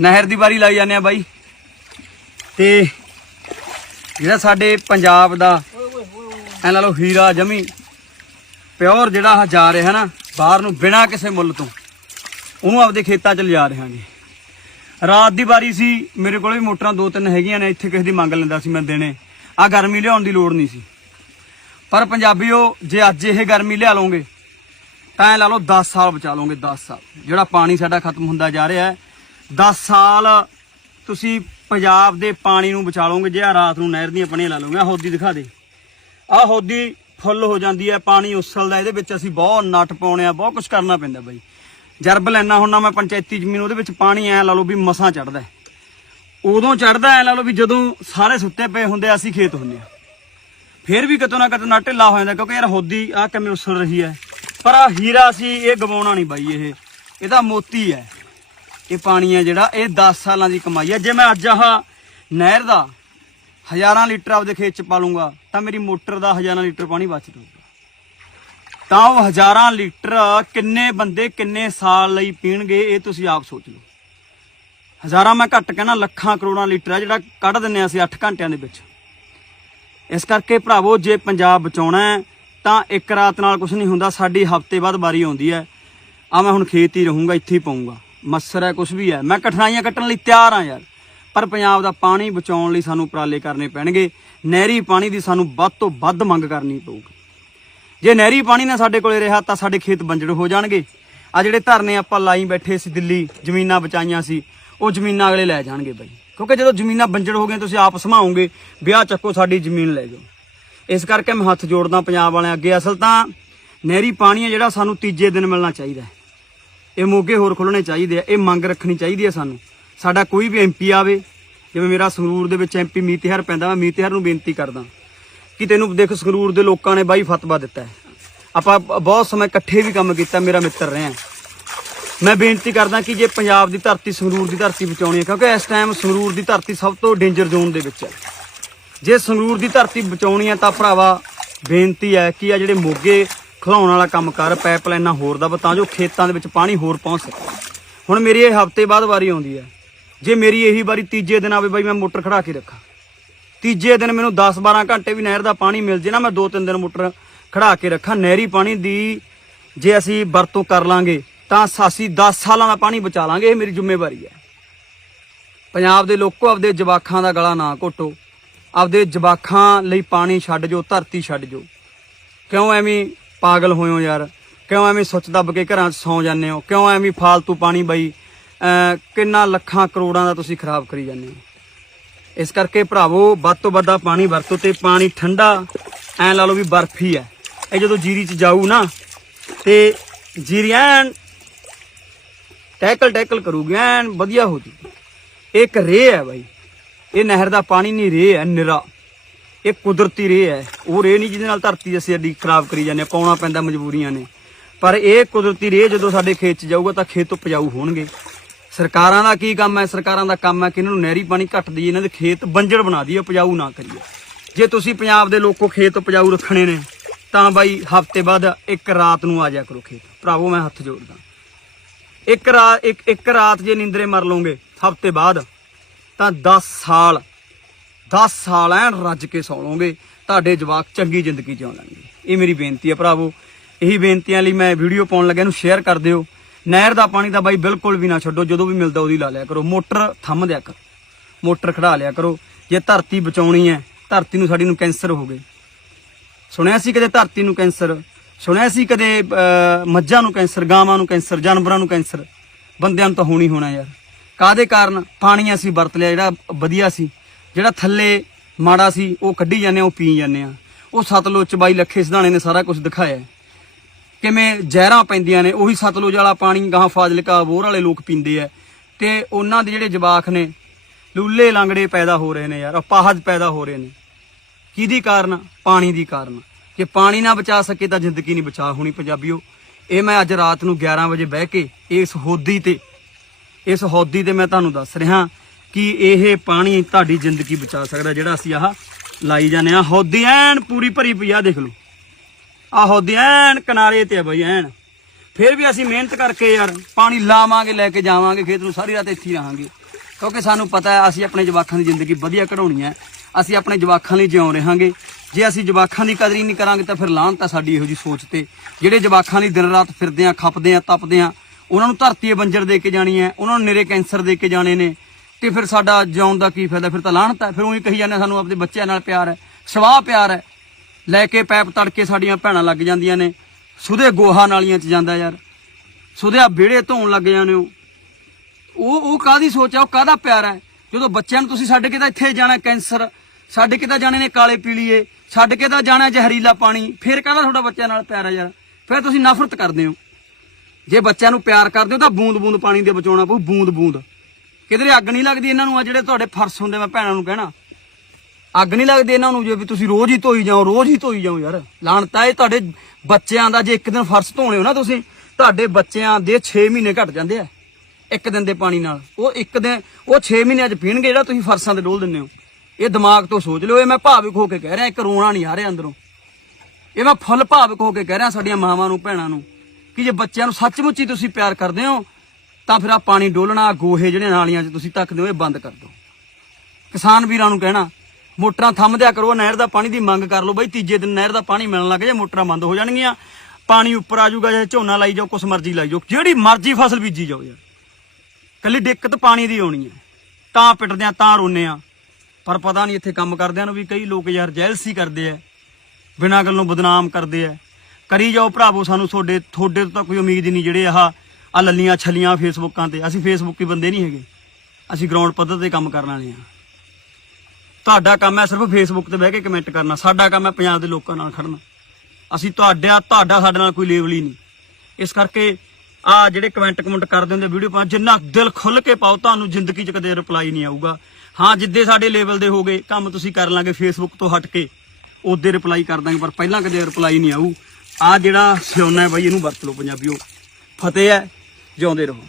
ਨਹਿਰ ਦੀ ਵਾਰੀ ਲਾਈ ਜਾਂਦੇ ਆ ਬਾਈ। ਤੇ ਜਿਹੜਾ ਸਾਡੇ ਪੰਜਾਬ ਦਾ ਐ ਲਾ ਲਓ ਹੀਰਾ ਜਮੀ ਪਿਓਰ ਜਿਹੜਾ ਆਹ ਜਾ ਰਿਹਾ ਨਾ, ਬਾਹਰ ਨੂੰ ਬਿਨਾਂ ਕਿਸੇ ਮੁੱਲ ਤੋਂ, ਉਹਨੂੰ ਆਪਦੇ ਖੇਤਾਂ 'ਚ ਲਿਜਾ ਰਹੇ ਹਾਂਗੇ ਰਾਤ ਦੀ ਵਾਰੀ ਸੀ, ਮੇਰੇ ਕੋਲ ਵੀ ਮੋਟਰਾਂ ਦੋ ਤਿੰਨ ਹੈਗੀਆਂ ਨੇ, ਇੱਥੇ ਕਿਸੇ ਦੀ ਮੰਗ ਲੈਂਦਾ ਸੀ ਮੈਂ ਦੇਣੇ। ਆ ਗਰਮੀ ਲਿਆਉਣ ਦੀ ਲੋੜ ਨਹੀਂ ਸੀ। ਪਰ ਪੰਜਾਬੀਓ, ਜੇ ਅੱਜ ਇਹ ਗਰਮੀ ਲਿਆ ਲਓਗੇ, ਤਾਂ ਐ ਲਾ ਲਓ 10 ਸਾਲ ਬਚਾ ਲਓਗੇ 10 ਸਾਲ। ਜਿਹੜਾ ਪਾਣੀ ਸਾਡਾ ਖਤਮ ਹੁੰਦਾ ਜਾ ਰਿਹਾ ਹੈ 10 ਸਾਲ ਤੁਸੀਂ ਪੰਜਾਬ ਦੇ ਪਾਣੀ ਨੂੰ ਬਚਾ ਲਓਗੇ ਜੇ ਆ ਰਾਤ ਨੂੰ ਨਹਿਰ ਦੀਆਂ ਪਣੀਆਂ ਲਾ ਲਓਗੇ। ਆਹ ਹੋਦੀ ਦਿਖਾ ਦੇ। ਆਹ ਹੋਦੀ ਫੁੱਲ ਹੋ ਜਾਂਦੀ ਹੈ, ਪਾਣੀ ਉਸਲਦਾ, ਇਹਦੇ ਵਿੱਚ ਅਸੀਂ ਬਹੁਤ ਨੱਟ ਪਾਉਣੇ ਆ, ਬਹੁਤ ਕੁਝ ਕਰਨਾ ਪੈਂਦਾ ਬਾਈ। ਜਰਬ ਲੈਣਾ ਹੁੰਦਾ ਮੈਂ ਪੰਚਾਇਤੀ ਜ਼ਮੀਨ, ਉਹਦੇ ਵਿੱਚ ਪਾਣੀ ਐ ਲਾ ਲਓ ਵੀ ਮਸਾਂ ਚੜਦਾ ਉਦੋਂ ਚੜਦਾ ਐ ਲਾ ਲਓ ਵੀ ਜਦੋਂ ਸਾਰੇ ਸੁੱਤੇ ਪਏ ਹੁੰਦੇ ਅਸੀਂ ਖੇਤ ਹੁੰਦੇ ਆ। ਫਿਰ ਵੀ ਕਿਤੋਂ ਨਾ ਕਿਤੋਂ ਨਾ ਢਿੱਲਾ ਹੋ ਜਾਂਦਾ, ਕਿਉਂਕਿ ਯਾਰ ਹੋਦੀ ਆ ਕਿਵੇਂ ਉਸਲ ਰਹੀ ਹੈ। ਪਰ ਆ ਹੀਰਾ ਸੀ ਇਹ ਗਵਾਉਣਾ ਨਹੀਂ ਬਾਈ, ਇਹ। ਇਹਦਾ ਮੋਤੀ ਹੈ। ਇਹ ਪਾਣੀ ਹੈ ਜਿਹੜਾ, ਇਹ 10 ਸਾਲਾਂ ਦੀ ਕਮਾਈ ਹੈ। ਜੇ ਮੈਂ ਅੱਜ ਆਹ ਨਹਿਰ ਦਾ ਹਜ਼ਾਰਾਂ ਲੀਟਰ ਆਪਦੇ ਖੇਤ ਚ ਪਾ ਲੂੰਗਾ ਤਾਂ ਮੇਰੀ ਮੋਟਰ ਦਾ ਹਜ਼ਾਰਾਂ ਲੀਟਰ ਪਾਣੀ ਬਚ ਜਾਊਗਾ। ਤਾਂ ਉਹ ਹਜ਼ਾਰਾਂ ਲੀਟਰ ਕਿੰਨੇ ਬੰਦੇ ਕਿੰਨੇ ਸਾਲ ਲਈ ਪੀਣਗੇ, ਇਹ ਤੁਸੀਂ ਆਪ ਸੋਚ ਲਓ। ਹਜ਼ਾਰਾਂ ਮੈਂ ਘੱਟ ਕਹਿਣਾ, ਲੱਖਾਂ ਕਰੋੜਾਂ ਲੀਟਰ ਆ ਜਿਹੜਾ ਕੱਢ ਦਿੰਨੇ ਆ ਅਸੀਂ 8 ਘੰਟਿਆਂ ਦੇ ਵਿੱਚ। ਇਸ ਕਰਕੇ ਭਰਾਵੋ, ਜੇ ਪੰਜਾਬ ਬਚਾਉਣਾ ਹੈ, ਤਾਂ ਇੱਕ ਰਾਤ ਨਾਲ ਕੁਝ ਨਹੀਂ ਹੁੰਦਾ, ਸਾਡੀ ਹਫ਼ਤੇ ਬਾਅਦ ਵਾਰੀ ਆਉਂਦੀ ਹੈ। ਆ ਮੈਂ ਹੁਣ ਖੇਤ ਹੀ ਰਹੂੰਗਾ, ਇੱਥੇ ਹੀ ਪਾਉਂਗਾ ਮੱਸਰ ਹੈ ਕੁਝ ਵੀ ਹੈ। ਮੈਂ ਕਠਿਨਾਈਆਂ ਕੱਟਣ ਲਈ ਤਿਆਰ ਹਾਂ ਯਾਰ। ਪਰ ਪੰਜਾਬ ਦਾ ਪਾਣੀ ਬਚਾਉਣ ਲਈ ਸਾਨੂੰ ਉਪਰਾਲੇ ਕਰਨੇ ਪੈਣਗੇ। ਨਹਿਰੀ ਪਾਣੀ ਦੀ ਸਾਨੂੰ ਵੱਧ ਤੋਂ ਵੱਧ ਮੰਗ ਕਰਨੀ ਪਊਗੀ। ਜੇ ਨਹਿਰੀ ਪਾਣੀ ਨਾ ਸਾਡੇ ਕੋਲੇ ਰਿਹਾ ਤਾਂ ਸਾਡੇ ਖੇਤ ਬੰਜੜ ਹੋ ਜਾਣਗੇ। ਆ ਜਿਹੜੇ ਧਰਨੇ ਆਪਾਂ ਲਾਈ ਬੈਠੇ ਸੀ ਦਿੱਲੀ, ਜ਼ਮੀਨਾਂ ਬਚਾਈਆਂ ਸੀ, ਉਹ ਜ਼ਮੀਨਾਂ ਅਗਲੇ ਲੈ ਜਾਣਗੇ ਬਾਈ। ਕਿਉਂਕਿ ਜਦੋਂ ਜ਼ਮੀਨਾਂ ਬੰਜੜ ਹੋ ਗਈਆਂ, ਤੁਸੀਂ ਆਪ ਸਮਾਉਂਗੇ, ਵਿਆਹ ਚੱਕੋ, ਸਾਡੀ ਜ਼ਮੀਨ ਲੈ ਜਾਓ। ਇਸ ਕਰਕੇ ਮੈਂ ਹੱਥ ਜੋੜਦਾ ਪੰਜਾਬ ਵਾਲਿਆਂ ਅੱਗੇ। ਅਸਲ ਤਾਂ ਨਹਿਰੀ ਪਾਣੀ ਹੈ ਜਿਹੜਾ ਸਾਨੂੰ ਤੀਜੇ ਦਿਨ ਮਿਲਣਾ ਚਾਹੀਦਾ ਹੈ। ਇਹ ਮੋਗੇ ਹੋਰ ਖੁੱਲਣੇ ਚਾਹੀਦੇ ਆ, ਇਹ ਮੰਗ ਰੱਖਣੀ ਚਾਹੀਦੀ ਹੈ ਸਾਨੂੰ। ਸਾਡਾ ਕੋਈ ਵੀ ਐਮਪੀ ਆਵੇ, ਜਿਵੇਂ ਮੇਰਾ ਸੰਗਰੂਰ ਦੇ ਵਿੱਚ ਐਮਪੀ ਮੀਤਿਹਰ ਪੈਂਦਾ, ਮੈਂ ਮੀਤਿਹਰ ਨੂੰ ਬੇਨਤੀ ਕਰਦਾ। ਕਿ ਤੈਨੂੰ ਦੇਖ, ਸੰਗਰੂਰ ਦੇ ਲੋਕਾਂ ਨੇ ਬਾਈ ਫਤਵਾ ਦਿੱਤਾ ਆਪਾਂ ਬਹੁਤ ਸਮਾਂ ਇਕੱਠੇ ਵੀ ਕੰਮ ਕੀਤਾ, ਮੇਰਾ ਮਿੱਤਰ ਰਿਹਾ ਮੈਂ ਬੇਨਤੀ ਕਰਦਾ ਕਿ ਜੇ ਪੰਜਾਬ ਦੀ ਧਰਤੀ ਸੰਗਰੂਰ ਦੀ ਧਰਤੀ ਬਚਾਉਣੀ ਹੈ, ਕਿਉਂਕਿ ਇਸ ਟਾਈਮ ਸੰਗਰੂਰ ਦੀ ਧਰਤੀ ਸਭ ਤੋਂ ਡੇਂਜਰ ਜ਼ੋਨ ਦੇ ਵਿੱਚ ਹੈ। ਜੇ ਸੰਗਰੂਰ ਦੀ ਧਰਤੀ ਬਚਾਉਣੀ ਹੈ ਤਾਂ ਭਰਾਵਾ, ਬੇਨਤੀ ਹੈ ਕਿ ਆ ਜਿਹੜੇ ਮੋਗੇ ਖਲਾਉਣ ਵਾਲਾ ਕੰਮ ਕਰ, ਪਾਈਪਲਾਈਨਾਂ ਹੋਰ ਦਾ, ਤਾਂ ਜੋ ਖੇਤਾਂ ਦੇ ਵਿੱਚ ਪਾਣੀ ਹੋਰ ਪਹੁੰਚ ਸਕੇ। ਹੁਣ ਮੇਰੀ ਇਹ ਹਫ਼ਤੇ ਬਾਅਦ ਵਾਰੀ ਆਉਂਦੀ ਹੈ। ਜੇ ਮੇਰੀ ਇਹੀ ਵਾਰੀ ਤੀਜੇ ਦਿਨ ਆਵੇ ਬਾਈ, ਮੈਂ ਮੋਟਰ ਖੜਾ ਕੇ ਰੱਖਾਂ। ਤੀਜੇ ਦਿਨ ਮੈਨੂੰ 10-12 ਘੰਟੇ ਵੀ ਨਹਿਰ ਦਾ ਪਾਣੀ ਮਿਲ ਜੇ ਨਾ, ਮੈਂ 2-3 ਦਿਨ ਮੋਟਰ ਖੜਾ ਕੇ ਰੱਖਾਂ। ਨਹਿਰੀ ਪਾਣੀ ਦੀ ਜੇ ਅਸੀਂ ਵਰਤੋਂ ਕਰ ਲਾਂਗੇ, ਤਾਂ ਸਾਸੀ 10 ਸਾਲਾਂ ਦਾ ਪਾਣੀ ਬਚਾ ਲਾਂਗੇ, ਇਹ ਮੇਰੀ ਜ਼ਿੰਮੇਵਾਰੀ ਹੈ। ਪੰਜਾਬ ਦੇ ਲੋਕੋ, ਆਪਦੇ ਜਵਾਖਾਂ ਦਾ ਗਲਾ ਨਾ ਘੋਟੋ। ਆਪਦੇ ਜਵਾਖਾਂ ਲਈ ਪਾਣੀ ਛੱਡ ਜੋ, ਧਰਤੀ ਛੱਡ ਜੋ। ਕਿਉਂ ਐਵੇਂ ਪਾਗਲ ਹੋਇਓ ਯਾਰ। ਕਿਉਂ ਐਵੇਂ ਸੁੱਚ ਦੱਬ ਕੇ ਘਰਾਂ 'ਚ ਸੌ ਜਾਂਦੇ ਹੋ? ਕਿਉਂ ਐਵੇਂ ਫਾਲਤੂ ਪਾਣੀ ਬਈ? ਅਹ ਕਿੰਨਾ ਲੱਖਾਂ ਕਰੋੜਾਂ ਦਾ ਤੁਸੀਂ ਖਰਾਬ ਕਰੀ ਜਾਂਦੇ ਹੋ? ਇਸ ਕਰਕੇ ਭਰਾਵੋ, ਵੱਧ ਤੋਂ ਵੱਧ ਆਹ ਪਾਣੀ ਵਰਤੋ ਤੇ ਪਾਣੀ ਠੰਡਾ ਐ ਲਾ ਲਓ ਵੀ ਬਰਫ ਹੀ ਹੈ। ਇਹ ਜਦੋਂ ਜੀਰੀ 'ਚ ਜਾਊ ਨਾ, ਤੇ ਜੀਰੀ ਐਨ ਟੈਕਲ ਟੈਕਲ ਕਰੂਗੀ, ਐਨ ਵਧੀਆ ਹੋ ਜੂ। ਇੱਕ ਰੇ ਹੈ ਬਾਈ। ਇਹ ਨਹਿਰ ਦਾ ਪਾਣੀ ਨਹੀਂ ਰੇ ਹੈ, ਨਿਰਾ। ਇਹ ਕੁਦਰਤੀ ਰੇਹ ਹੈ। ਉਹ ਰੇਹ ਨਹੀਂ ਜਿਹਦੇ ਨਾਲ ਧਰਤੀ ਅਸੀਂ ਅੱਡੀ ਖਰਾਬ ਕਰੀ ਜਾਂਦੇ ਹਾਂ, ਪਾਉਣਾ ਪੈਂਦਾ ਮਜਬੂਰੀਆਂ ਨੇ। ਪਰ ਇਹ ਕੁਦਰਤੀ ਰੇਹ ਜਦੋਂ ਸਾਡੇ ਖੇਤ 'ਚ ਜਾਊਗਾ ਤਾਂ ਖੇਤ ਉਪਜਾਊ ਹੋਣਗੇ। ਸਰਕਾਰਾਂ ਦਾ ਕੀ ਕੰਮ ਹੈ? ਸਰਕਾਰਾਂ ਦਾ ਕੰਮ ਹੈ ਕਿ ਇਹਨਾਂ ਨੂੰ ਨਹਿਰੀ ਪਾਣੀ ਘੱਟ ਦਈਏ ਇਹਨਾਂ ਦੇ ਖੇਤ ਬੰਜੜ ਬਣਾ ਦਈਏ ਉਪਜਾਊ ਨਾ ਕਰੀਏ। ਜੇ ਤੁਸੀਂ ਪੰਜਾਬ ਦੇ ਲੋਕੋ ਖੇਤ ਉਪਜਾਊ ਰੱਖਣੇ ਨੇ ਤਾਂ ਬਾਈ ਹਫ਼ਤੇ ਬਾਅਦ ਇੱਕ ਰਾਤ ਨੂੰ ਆ ਜਾ ਕਰੋ ਖੇਤ। ਭਰਾਵੋ ਮੈਂ ਹੱਥ ਜੋੜਦਾ। ਇੱਕ ਰਾਤ ਇੱਕ ਇੱਕ ਰਾਤ ਜੇ ਨਿੰਦਰੇ ਮਰ ਲਓਗੇ ਹਫ਼ਤੇ ਬਾਅਦ ਤਾਂ 10 ਸਾਲ 10 ਸਾਲ ਐ ਰੱਜ ਕੇ ਸੌ ਲਓਗੇ, ਤੁਹਾਡੇ ਜਵਾਕ ਚੰਗੀ ਜ਼ਿੰਦਗੀ ਜਿਉਣ ਲੈਣਗੇ ਇਹ ਮੇਰੀ ਬੇਨਤੀ ਹੈ ਭਰਾਵੋ। ਇਹੀ ਬੇਨਤੀਆਂ ਲਈ ਮੈਂ ਵੀਡੀਓ ਪਾਉਣ ਲੱਗਿਆ, ਇਹਨੂੰ ਸ਼ੇਅਰ ਕਰ ਦਿਓ। ਨਹਿਰ ਦਾ ਪਾਣੀ ਤਾਂ ਬਾਈ ਬਿਲਕੁਲ ਵੀ ਨਾ ਛੱਡੋ, ਜਦੋਂ ਵੀ ਮਿਲਦਾ ਉਹਦੀ ਲਾ ਲਿਆ ਕਰੋ। ਮੋਟਰ ਥੰਮ ਦਿਆ ਕਰੋ। ਮੋਟਰ ਖੜਾ ਲਿਆ ਕਰੋ। ਜੇ ਧਰਤੀ ਬਚਾਉਣੀ ਹੈ, ਧਰਤੀ ਨੂੰ ਸਾਡੀ ਨੂੰ ਕੈਂਸਰ ਹੋ ਗਏ। ਸੁਣਿਆ ਸੀ ਕਦੇ ਧਰਤੀ ਨੂੰ ਕੈਂਸਰ? ਸੁਣਿਆ ਸੀ ਕਦੇ ਮੱਝਾਂ ਨੂੰ ਕੈਂਸਰ, ਗਾਵਾਂ ਨੂੰ ਕੈਂਸਰ, ਜਾਨਵਰਾਂ ਨੂੰ ਕੈਂਸਰ? ਬੰਦਿਆਂ ਨੂੰ ਤਾਂ ਹੋਣੀ ਹੋਣਾ ਯਾਰ। ਕਾਦੇ ਕਾਰਨ? ਪਾਣੀ ਅਸੀਂ ਵਰਤ ਲਿਆ, ਜਿਹੜਾ ਵਧੀਆ ਸੀ। ਜਿਹੜਾ ਥੱਲੇ ਮਾੜਾ ਸੀ, ਉਹ ਕੱਢੀ ਜਾਂਦੇ ਆ, ਉਹ ਪੀ ਜਾਂਦੇ ਆ। ਉਹ ਸਤਲੁਜ ਚ ਬਾਈ ਲੱਖੇ ਸਿਧਾਣੇ ਨੇ ਸਾਰਾ ਕੁਝ ਦਿਖਾਇਆ। ਕਿਵੇਂ ਜ਼ਹਿਰਾਂ ਪੈਂਦੀਆਂ ਨੇ, ਉਹੀ ਸਤਲੁਜ ਵਾਲਾ ਪਾਣੀ ਗਾਂ ਫਾਜ਼ਿਲਕਾ ਬੋਰ ਵਾਲੇ ਲੋਕ ਪੀਂਦੇ ਆ। ਤੇ ਉਹਨਾਂ ਦੇ ਜਿਹੜੇ ਜਵਾਕ ਨੇ, ਲੂਲੇ ਲੰਗੜੇ ਪੈਦਾ ਹੋ ਰਹੇ ਨੇ ਯਾਰ, ਅਪਾਹਜ ਪੈਦਾ ਹੋ ਰਹੇ ਨੇ। ਕਿਹਦੀ ਕਾਰਨ? ਪਾਣੀ ਦੀ ਕਾਰਨ। ਜੇ ਪਾਣੀ ਨਾ ਬਚਾ ਸਕੇ ਤਾਂ ਜ਼ਿੰਦਗੀ ਨਹੀਂ ਬਚਾ ਹੋਣੀ ਪੰਜਾਬੀਓ। ਇਹ ਮੈਂ ਅੱਜ ਰਾਤ ਨੂੰ 11 ਵਜੇ ਬਹਿ ਕੇ ਇਸ ਹੋਦੀ ਤੇ, ਇਸ ਹੋਦੀ ਤੇ ਮੈਂ ਤੁਹਾਨੂੰ ਦੱਸ ਰਿਹਾ। ਕਿ ਇਹ ਪਾਣੀ ਤੁਹਾਡੀ ਜ਼ਿੰਦਗੀ ਬਚਾ ਸਕਦਾ ਜਿਹੜਾ ਅਸੀਂ ਆਹ ਲਾਈ ਜਾਂਦੇ ਆ ਹੋਦੀ ਐਨ ਪੂਰੀ ਭਰੀ ਪਈ ਆ, ਦੇਖ ਲਓ। ਆਹ ਹੋਦੀ ਐਨ ਕਿਨਾਰੇ ਤੇ ਆ ਬਈ, ਐਨ। ਫਿਰ ਵੀ ਅਸੀਂ ਮਿਹਨਤ ਕਰਕੇ ਯਾਰ ਪਾਣੀ ਲਾਵਾਂਗੇ, ਲੈ ਕੇ ਜਾਵਾਂਗੇ, ਖੇਤ ਨੂੰ ਸਾਰੀ ਰਾਤ ਇੱਥੇ ਹੀ ਰਹਾਂਗੇ। ਕਿਉਂਕਿ ਸਾਨੂੰ ਪਤਾ ਹੈ, ਅਸੀਂ ਆਪਣੇ ਜਵਾਕਾਂ ਦੀ ਜ਼ਿੰਦਗੀ ਵਧੀਆ ਕਢਾਉਣੀ ਹੈ। ਅਸੀਂ ਆਪਣੇ ਜਵਾਕਾਂ ਲਈ ਜਿਉਂ ਰਹਾਂਗੇ। ਜੇ ਅਸੀਂ ਜਵਾਕਾਂ ਦੀ ਕਦਰ ਹੀ ਨਹੀਂ ਕਰਾਂਗੇ, ਤਾਂ ਫਿਰ ਲਾਹਨਤ ਤਾਂ ਸਾਡੀ ਇਹੋ ਜੀ ਸੋਚ ਤੇ। ਜਿਹੜੇ ਜਵਾਕਾਂ ਲਈ ਦਿਨ ਰਾਤ ਫਿਰਦੇ ਆ ਖਪਦੇ ਆ ਤਪਦੇ ਆ ਉਹਨਾਂ ਨੂੰ ਧਰਤੀ ਬੰਜਰ ਦੇ ਕੇ ਜਾਣੀ ਹੈ, ਉਹਨਾਂ ਨੂੰ ਨਿਰੇ ਕੈਂਸਰ ਦੇ ਕੇ ਜਾਣੇ ਨੇ। ਤੇ ਫਿਰ ਸਾਡਾ ਜਿਉਣ ਦਾ ਕੀ ਫਾਇਦਾ? ਫਿਰ ਤਾਂ ਲਾਹਨਤ ਹੈ। ਫਿਰ ਉਹੀ ਕਹੀ ਜਾਂਦੇ ਸਾਨੂੰ ਆਪਣੇ ਬੱਚਿਆਂ ਨਾਲ ਪਿਆਰ ਹੈ, ਸਵਾਹ ਪਿਆਰ ਹੈ। ਲੈ ਕੇ ਪੈਪ ਤੜਕੇ ਸਾਡੀਆਂ ਭੈਣਾਂ ਲੱਗ ਜਾਂਦੀਆਂ ਨੇ। ਸੁਦੇ ਗੋਹਾ ਨਾਲੀਆਂ 'ਚ ਜਾਂਦਾ ਯਾਰ। ਸੁਧਿਆ ਵਿਹੜੇ ਧੋਣ ਲੱਗ ਜਾਂਦੇ ਹੋ। ਉਹ ਉਹ ਕਾਦੀ ਸੋਚ ਹੈ ਉਹ ਕਾਦਾ ਪਿਆਰ ਹੈ? ਜਦੋਂ ਬੱਚਿਆਂ ਨੂੰ ਤੁਸੀਂ ਛੱਡ ਕੇ ਤਾਂ ਇੱਥੇ ਜਾਣਾ ਕੈਂਸਰ, ਛੱਡ ਕੇ ਤਾਂ ਜਾਣੇ ਨੇ ਕਾਲੇ ਪੀਲੀਏ, ਛੱਡ ਕੇ ਤਾਂ ਜਾਣਾ ਜ਼ਹਿਰੀਲਾ ਪਾਣੀ, ਫਿਰ ਕਾਹਦਾ ਤੁਹਾਡਾ ਬੱਚਿਆਂ ਨਾਲ ਪਿਆਰ ਹੈ ਯਾਰ? ਫਿਰ ਤੁਸੀਂ ਨਫ਼ਰਤ ਕਰਦੇ ਹੋ। ਜੇ ਬੱਚਿਆਂ ਨੂੰ ਪਿਆਰ ਕਰਦੇ ਹੋ ਤਾਂ ਬੂੰਦ ਬੂੰਦ ਪਾਣੀ ਦੇ ਬਚਾਉਣਾ ਪਊ ਬੂੰਦ ਬੂੰਦ ਕਿਧਰੇ ਅੱਗ ਨਹੀਂ ਲੱਗਦੀ ਇਹਨਾਂ ਨੂੰ ਆ ਜਿਹੜੇ ਤੁਹਾਡੇ ਫਰਸ਼ ਹੁੰਦੇ ਮੈਂ ਭੈਣਾਂ ਨੂੰ ਕਹਿਣਾ। ਅੱਗ ਨਹੀਂ ਲੱਗਦੀ ਇਹਨਾਂ ਨੂੰ ਜੇ ਵੀ ਤੁਸੀਂ ਰੋਜ਼ ਹੀ ਧੋਈ ਜਾਓ, ਰੋਜ਼ ਹੀ ਧੋਈ ਜਾਓ ਯਾਰ। ਲਾਣਤਾ ਇਹ ਤੁਹਾਡੇ ਬੱਚਿਆਂ ਦਾ ਜੇ ਇੱਕ ਦਿਨ ਫਰਸ਼ ਧੋਣੇ ਹੋ ਨਾ ਤੁਸੀਂ, ਤੁਹਾਡੇ ਬੱਚਿਆਂ ਦੇ 6 ਮਹੀਨੇ ਘਟ ਜਾਂਦੇ ਆ, ਇੱਕ ਦਿਨ ਦੇ ਪਾਣੀ ਨਾਲ। ਉਹ ਇੱਕ ਦਿਨ, ਉਹ 6 ਮਹੀਨਿਆਂ ਚ ਪੀਣਗੇ ਜਿਹੜਾ ਤੁਸੀਂ ਫਰਸ਼ਾਂ ਤੇ ਡੋਲ ਦਿੰਦੇ ਹੋ। ਇਹ ਦਿਮਾਗ ਤੋਂ ਸੋਚ ਲਿਓ, ਇਹ ਮੈਂ ਭਾਵਿਕ ਹੋ ਕੇ ਕਹਿ ਰਿਹਾ, ਇੱਕ ਰੋਣਾ ਨਹੀਂ ਆ ਰਿਹਾ ਅੰਦਰੋਂ। ਇਹ ਮੈਂ ਫੁੱਲ ਭਾਵਿਕ ਹੋ ਕੇ ਕਹਿ ਰਿਹਾ ਸਾਡੀਆਂ ਮਾਵਾਂ ਨੂੰ, ਭੈਣਾਂ ਨੂੰ, ਕਿ ਜੇ ਬੱਚਿਆਂ ਨੂੰ ਸੱਚਮੁੱਚ ਹੀ ਤੁਸੀਂ ਪਿਆਰ ਕਰਦੇ ਹੋ ਤਾਂ ਫਿਰ ਆ ਪਾਣੀ ਡੋਲਣਾ, ਗੋਹੇ ਜਿਹੜੇ ਨਾਲੀਆਂ 'ਚ ਤੁਸੀਂ ਤੱਕਦੇ ਹੋ ਇਹ ਬੰਦ ਕਰ ਦਿਓ। ਕਿਸਾਨ ਵੀਰਾਂ ਨੂੰ ਕਹਿਣਾ, ਮੋਟਰਾਂ ਥੰਮ ਦਿਆ ਕਰੋ ਨਹਿਰ ਦਾ ਪਾਣੀ ਦੀ ਮੰਗ ਕਰ ਲਓ ਬਈ, ਤੀਜੇ ਦਿਨ ਨਹਿਰ ਦਾ ਪਾਣੀ ਮਿਲਣ ਲੱਗ ਜੇ ਮੋਟਰਾਂ ਬੰਦ ਹੋ ਜਾਣਗੀਆਂ। ਪਾਣੀ ਉੱਪਰ ਆ ਜਾਊਗਾ, ਜੇ ਝੋਨਾ ਲਾਈ ਜਾਓ, ਕੁਛ ਮਰਜ਼ੀ ਲਾਈ ਜਾਓ, ਜਿਹੜੀ ਮਰਜ਼ੀ ਫਸਲ ਬੀਜੀ ਜਾਓ ਯਾਰ। ਕੱਲੀ ਦਿੱਕਤ ਪਾਣੀ ਦੀ ਆਉਣੀ ਹੈ। ਤਾਂ ਪਿੱਟਦੇ ਆ ਤਾਂ ਰੋਨੇ ਆ ਪਰ ਪਤਾ ਨਹੀਂ ਇੱਥੇ ਕੰਮ ਕਰਦਿਆਂ ਨੂੰ ਵੀ ਕਈ ਲੋਕ ਯਾਰ ਜੈਲਸੀ ਕਰਦੇ ਆ, ਬਿਨਾਂ ਗੱਲੋਂ ਬਦਨਾਮ ਕਰਦੇ ਆ। ਕਰੀ ਜਾਓ ਭਰਾਵੋ ਸਾਨੂੰ ਤੁਹਾਡੇ ਤੁਹਾਡੇ ਤੋਂ ਤਾਂ ਕੋਈ ਉਮੀਦ ਹੀ ਨਹੀਂ, ਜਿਹੜੇ ਆਹ ਆ ਲੱਲੀਆਂ ਛੱਲੀਆਂ ਫੇਸਬੁੱਕਾਂ ਤੇ। ਅਸੀਂ ਫੇਸਬੁੱਕੀ ਬੰਦੇ ਨਹੀਂ ਹੈਗੇ। ਅਸੀਂ ਗਰਾਊਂਡ ਪੱਧਰ ਤੇ ਕੰਮ ਕਰਨ ਵਾਲੇ ਆ ਤੁਹਾਡਾ ਕੰਮ ਹੈ ਸਿਰਫ ਫੇਸਬੁੱਕ ਤੇ ਬਹਿ ਕੇ ਕਮੈਂਟ ਕਰਨਾ। ਸਾਡਾ ਕੰਮ ਹੈ ਪੰਜਾਬ ਦੇ ਲੋਕਾਂ ਨਾਲ ਖੜਨਾ। ਅਸੀਂ ਤੁਹਾਡਾ ਤੁਹਾਡਾ ਸਾਡੇ ਨਾਲ ਕੋਈ ਲੇਵਲ ਹੀ ਨਹੀਂ। ਇਸ ਕਰਕੇ ਆ ਜਿਹੜੇ ਕਮੈਂਟ ਕਮੈਂਟ ਕਰਦੇ ਹੁੰਦੇ ਵੀਡੀਓ ਪਾ ਜਿੰਨਾ ਦਿਲ ਖੁੱਲ ਕੇ ਪਾਓ, ਤੁਹਾਨੂੰ ਜ਼ਿੰਦਗੀ 'ਚ ਕਦੇ ਰਿਪਲਾਈ ਨਹੀਂ ਆਊਗਾ। ਹਾਂ, ਜਿੱਦੇ ਸਾਡੇ ਲੈਵਲ ਦੇ ਹੋਗੇ ਕੰਮ ਤੁਸੀਂ ਕਰ ਲਾਂਗੇ ਫੇਸਬੁੱਕ ਤੋਂ ਹਟ ਕੇ, ਉਹਦੇ ਰਿਪਲਾਈ ਕਰ ਦਾਂਗੇ, ਪਰ ਪਹਿਲਾਂ ਕਦੇ ਰਿਪਲਾਈ ਨਹੀਂ ਆਊ। ਆ ਜਿਹੜਾ ਸਿਉਨਾ ਹੈ ਬਾਈ, ਇਹਨੂੰ ਵਰਤ ਲਓ ਪੰਜਾਬੀਓ। ਫਤਿਹ ਹੈ। ਜਿਉਂਦੇ ਰਹੋ।